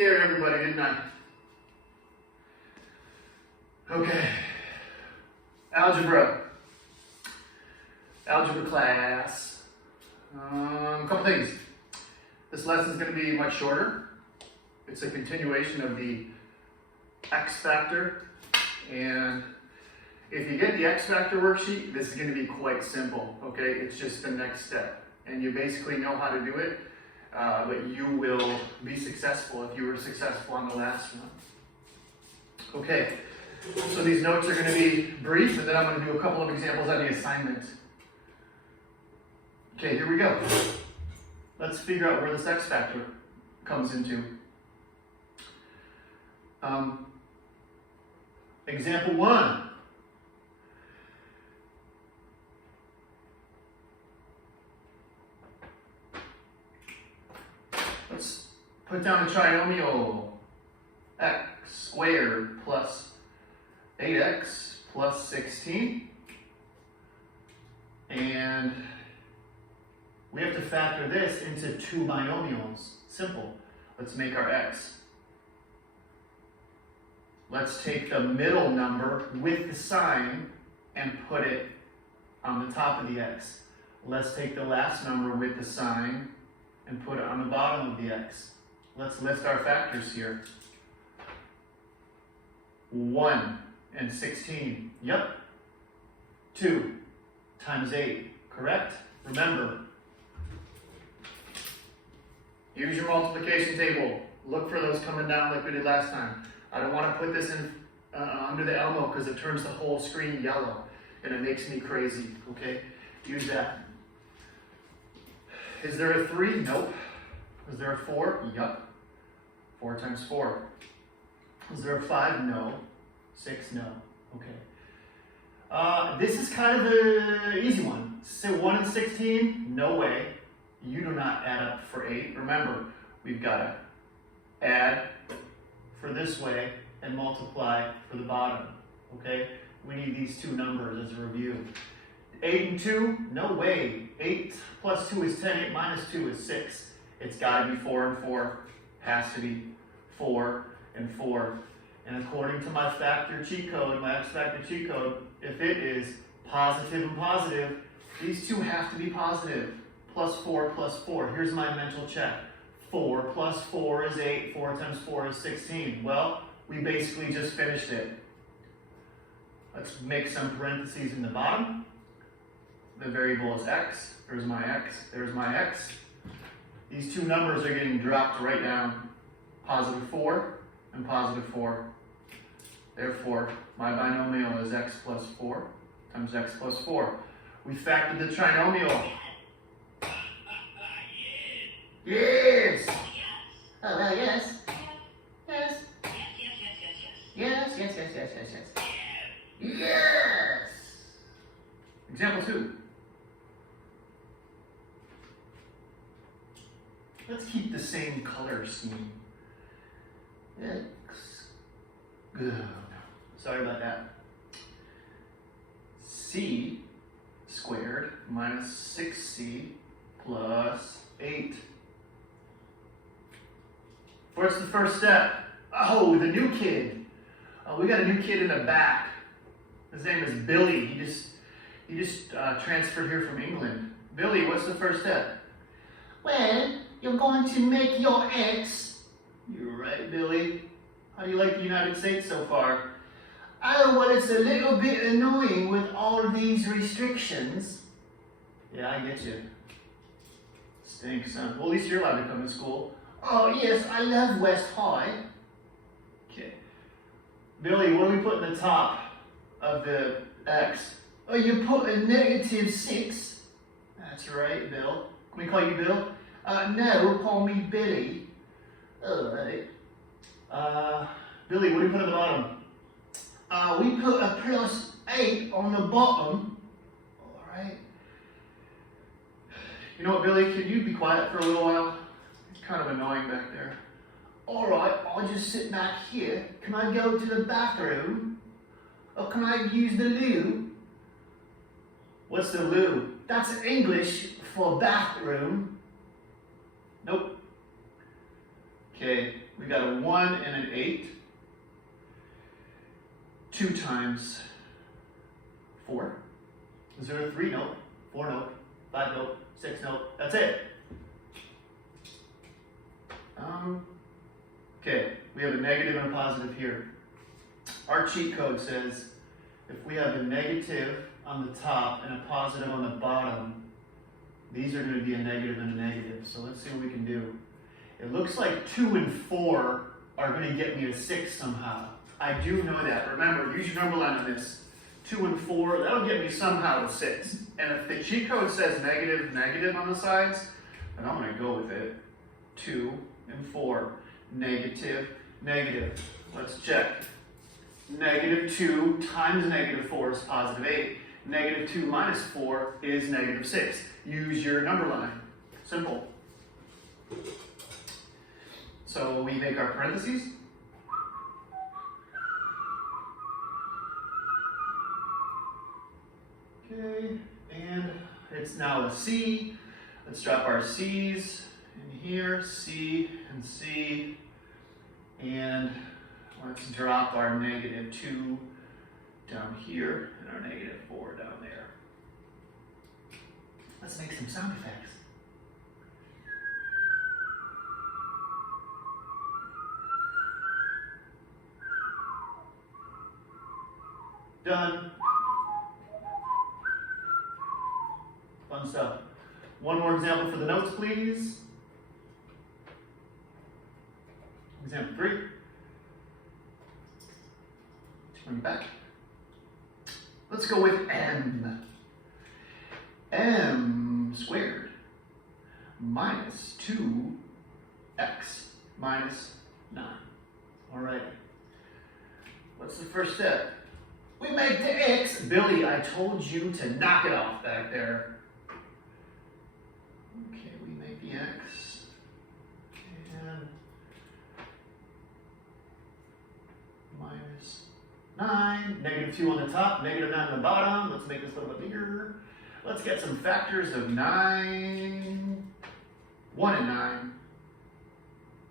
Scared everybody, didn't I? Okay. Algebra class. A couple things. This lesson is going to be much shorter. It's a continuation of the X factor, and if you get the X factor worksheet, this is going to be quite simple, okay? It's just the next step, and you basically know how to do it, but you will be successful if you were successful on the last one. Okay, so these notes are going to be brief, and then I'm going to do a couple of examples on the assignment. Okay, here we go. Let's figure out where this X factor comes into. Example 1. Let's put down a trinomial. X squared plus 8x plus 16. And we have to factor this into two binomials. Simple. Let's make our x. Let's take the middle number with the sign and put it on the top of the x. Let's take the last number with the sign and put it on the bottom of the x. Let's list our factors here. 1 and 16. Yep. 2 times 8. Correct? Remember, use your multiplication table. Look for those coming down like we did last time. I don't want to put this in under the elbow because it turns the whole screen yellow and it makes me crazy, okay? Use that. Is there a 3? Nope. Is there a 4? Yup. 4 times 4. Is there a 5? No. 6? No. Okay. This is kind of an easy one. So 1 and 16? No way. You do not add up for 8. Remember, we've got to add for this way and multiply for the bottom, okay? We need these two numbers as a review. 8 and 2? No way. 8 plus 2 is 10. 8 minus 2 is 6. It's got to be 4 and 4. Has to be 4 and 4. And according to my factor cheat code, my X factor cheat code, if it is positive and positive, these two have to be positive. Plus 4 plus 4. Here's my mental check. 4 plus 4 is 8. 4 times 4 is 16. Well, we basically just finished it. Let's make some parentheses in the bottom. The variable is x. There's my x. There's my x. These two numbers are getting dropped right down. Positive 4 and positive 4. Therefore, my binomial is x plus 4 times x plus 4. We factored the trinomial. Yes! Oh, well, yes. Yes. Yes, yes, yes, yes, yes, yes. Yes! Example 2. Let's keep the same color scheme. X. Good. Sorry about that. C squared minus 6c plus 8. What's the first step? Oh, the new kid. We got a new kid in the back. His name is Billy. He just transferred here from England. Billy, what's the first step? Well, you're going to make your x. You're right, Billy. How do you like the United States so far? Oh, well, it's a little bit annoying with all these restrictions. Yeah, I get you. Stinks, huh? Well, at least you're allowed to come to school. Oh, yes, I love West High. Okay. Billy, what do we put in the top of the x? Oh, you put a negative 6. That's right, Bill. Can we call you Bill? No, call me Billy. All right. Billy, what do we put at the bottom? We put a plus 8 on the bottom. All right. You know what, Billy? Can you be quiet for a little while? It's kind of annoying back there. All right, I'll just sit back here. Can I go to the bathroom? Or can I use the loo? What's the loo? That's English for bathroom. Nope. Okay, we got a 1 and an 8. 2 times 4. Is there a 3 note, 4 note, 5 note, 6 note? That's it. Okay, we have a negative and a positive here. Our cheat code says if we have a negative on the top and a positive on the bottom, these are going to be a negative and a negative. So let's see what we can do. It looks like 2 and 4 are going to get me a 6 somehow. I do know that. Remember, use your number line on this. 2 and 4, that'll get me somehow a 6. And if the cheat code says negative, negative on the sides, then I'm going to go with it. 2 and 4, negative, negative. Let's check. Negative 2 times negative 4 is positive 8. Negative 2 minus 4 is negative 6. Use your number line. Simple. So we make our parentheses. Okay, and it's now a C. Let's drop our C's in here, C and C. And let's drop our negative 2 down here and our negative 4 down there. Let's make some sound effects. Done. Fun stuff. One more example for the notes, please. Example 3. Turn back. Let's go with m. M squared minus 2x minus 9. All right. What's the first step? We make the x. Billy, I told you to knock it off back there. Okay, we make the x. And minus 9. Negative 2 on the top, negative 9 on the bottom. Let's make this a little bit bigger. Let's get some factors of 9. 1 and 9.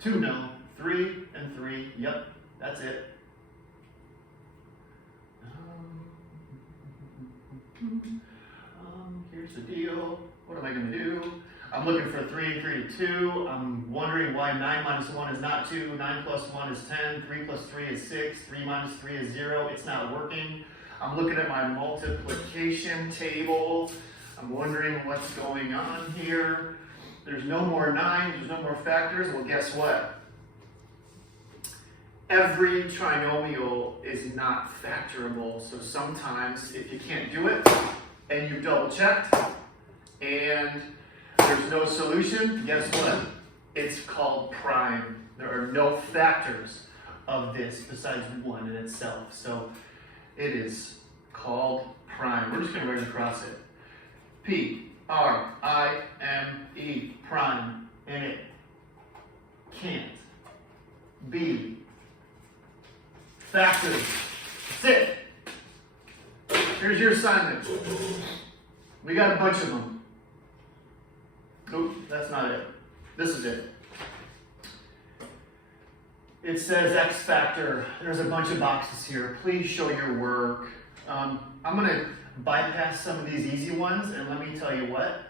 2, no. 3 and 3. Yep, that's it. Here's the deal. What am I going to do? I'm looking for 3 and 3 to 2. I'm wondering why 9 minus 1 is not 2. 9 plus 1 is 10. 3 plus 3 is 6. 3 minus 3 is 0. It's not working. I'm looking at my multiplication table. I'm wondering what's going on here. There's no more 9. There's no more factors. Well, guess what? Every trinomial is not factorable. So sometimes if you can't do it and you've double checked and there's no solution, guess what? It's called prime. There are no factors of this besides 1 in itself. So it is called prime. We're just going to write across it. P-R-I-M-E, prime. And it can't be factors. That's it. Here's your assignment. We got a bunch of them. Nope, that's not it. This is it. It says X factor. There's a bunch of boxes here. Please show your work. I'm going to bypass some of these easy ones, and let me tell you what.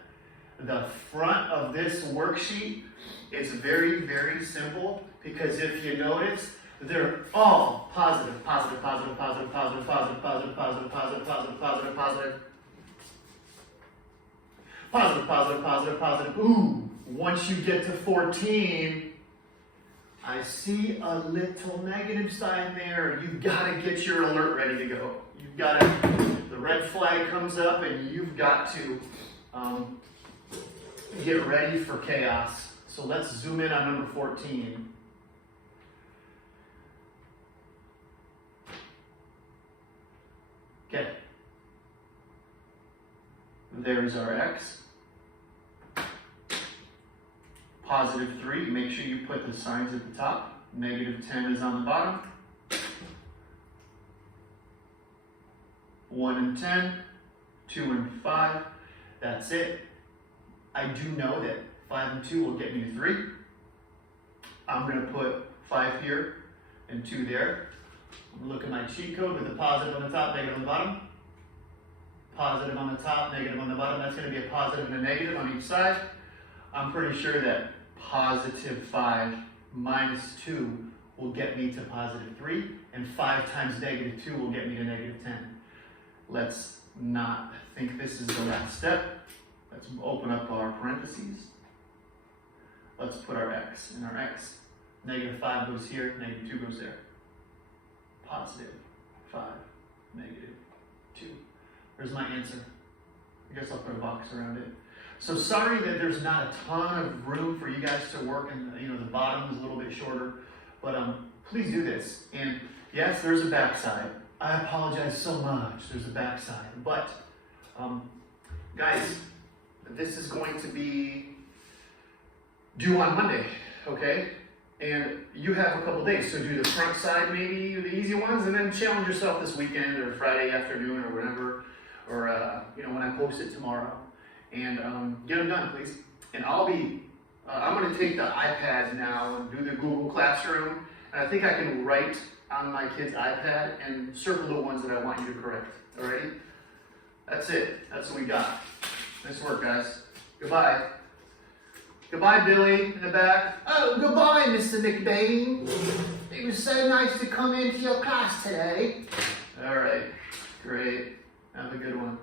The front of this worksheet is very, very simple, because if you notice, they're all positive, positive, positive, positive, positive, positive, positive, positive, positive, positive, positive, positive. Positive, positive, positive, positive. Ooh, once you get to 14, I see a little negative sign there. You've got to get your alert ready to go. You've got to, the red flag comes up and you've got to get ready for chaos. So let's zoom in on number 14. Okay. There's our x. Positive 3, make sure you put the signs at the top. Negative 10 is on the bottom. 1 and 10, 2 and 5, that's it. I do know that 5 and 2 will get me to 3. I'm going to put 5 here and 2 there. I'm going to look at my cheat code with a positive on the top, negative on the bottom. Positive on the top, negative on the bottom. That's going to be a positive and a negative on each side. I'm pretty sure that positive 5 minus 2 will get me to positive 3, and 5 times negative 2 will get me to negative 10. Let's not think this is the last step. Let's open up our parentheses. Let's put our x in our x. Negative 5 goes here, negative 2 goes there. Positive 5, negative 2. There's my answer. I guess I'll put a box around it. So sorry that there's not a ton of room for you guys to work, and the bottom is a little bit shorter, but please do this. And yes, there's a backside. I apologize so much. There's a backside, but guys, this is going to be due on Monday, okay? And you have a couple days, so do the front side, maybe the easy ones, and then challenge yourself this weekend or Friday afternoon or whatever, or when I post it tomorrow, and get them done, please. And I'm going to take the iPad now and do the Google Classroom, and I think I can write on my kid's iPad and circle the ones that I want you to correct. Alrighty? That's it. That's what we got. Nice work, guys. Goodbye. Goodbye, Billy, in the back. Oh, goodbye, Mr. McBain. It was so nice to come into your class today. All right, great. Have a good one.